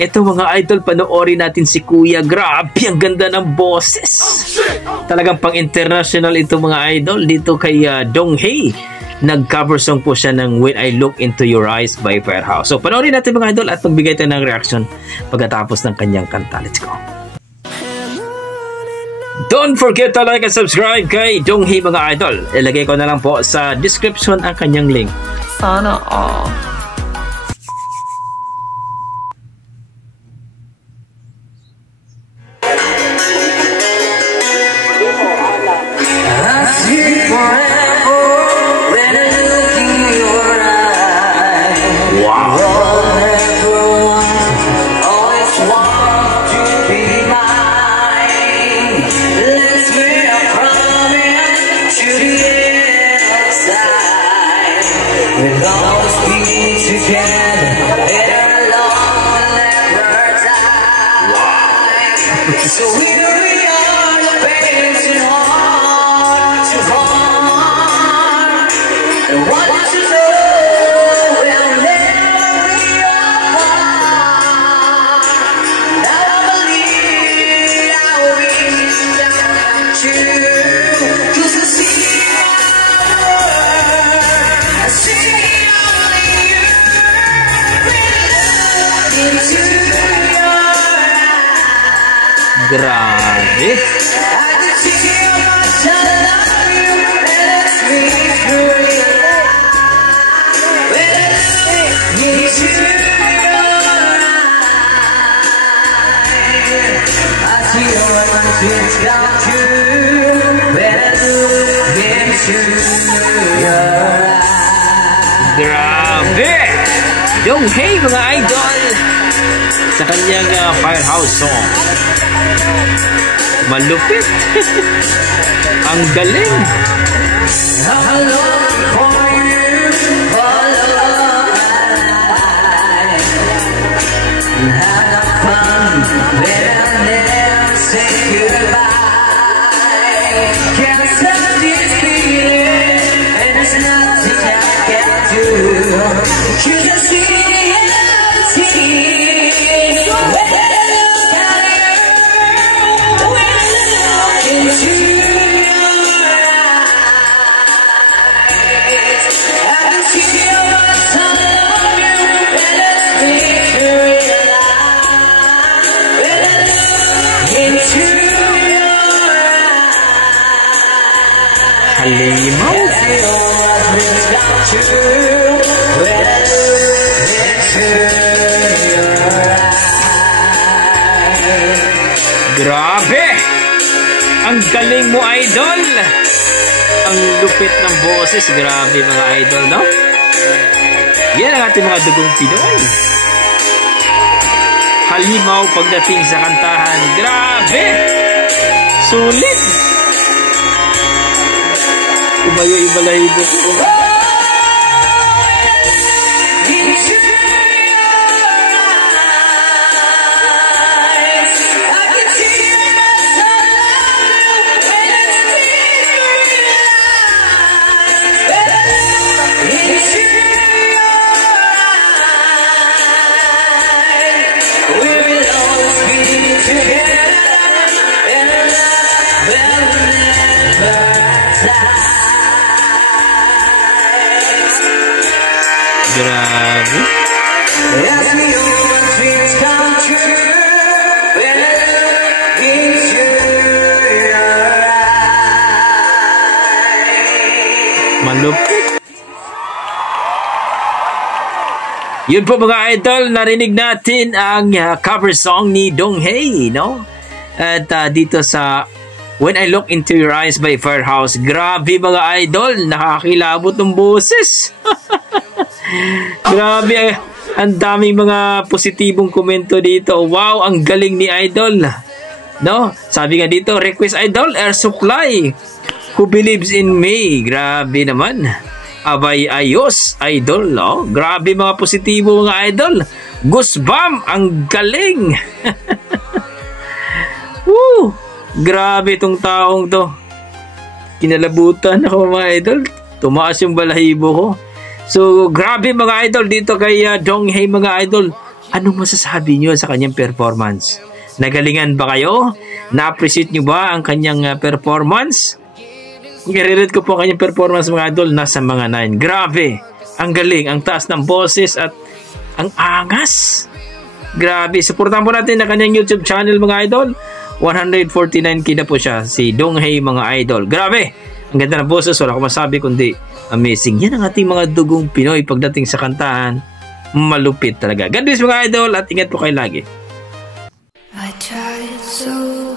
Ito mga idol, panoorin natin si Kuya. Grabe, ang ganda ng boses. Talagang pang-international ito mga idol. Dito kay Donghae. Nag-cover song po siya ng When I Look Into Your Eyes by Firehouse. So panoorin natin mga idol at magbigay tayo ng reaction pagkatapos ng kanyang kanta. Let's go. Don't forget to like and subscribe kay Donghae mga idol. Ilagay ko na lang po sa description ang kanyang link. Sana all. We'll always be together in a long never die. So here we are, the patient heart to heart. And what you know will never be apart. Now I believe I will reach down to you. 'Cause I see Grabe. Grabe. Donghae mga idol sa kanyang Firehouse song. Malupit. Ang galing. Halimaw. Grabe! Ang galing mo, idol! Ang lupit ng boses. Grabe mga idol, no? Yan ang ating mga dugong Pinoy. Halimaw pagdating sa kantahan. Grabe! Sulit! Tumayo yung balahibo ko. Grabe. Malupit. Yun po mga idol, narinig natin ang cover song ni Donghae, no? At dito sa When I Look Into Your Eyes by Firehouse. Grabe mga idol, nakakilabot ng boses. Grabe, ang daming mga positibong komento dito. Wow, ang galing ni idol. No? Sabi nga dito, request idol, Air Supply. Who believes in me? Grabe naman. Abay ayos, idol. No? Grabe mga positibo mga idol. Goosebump, ang galing. Woo! Grabe itong taong to. Kinalabutan ako mga idol. Tumaas yung balahibo ko. So, grabe mga idol dito kay Donghae mga idol. Anong masasabi niyo sa kanyang performance? Nagalingan ba kayo? Na-appreciate niyo ba ang kanyang performance? I-relate ko po ang kanyang performance mga idol, nasa mga 9. Grabe! Ang galing, ang taas ng boses at ang angas. Grabe, supportan po natin ang kanyang YouTube channel mga idol. 149k na po siya, si Donghei mga idol. Grabe! Ang ganda ng boses, wala ko masabi kundi amazing. Yan ang ating mga dugong Pinoy pagdating sa kantahan. Malupit talaga. God bless mga idol at ingat po kayo lagi. I tried so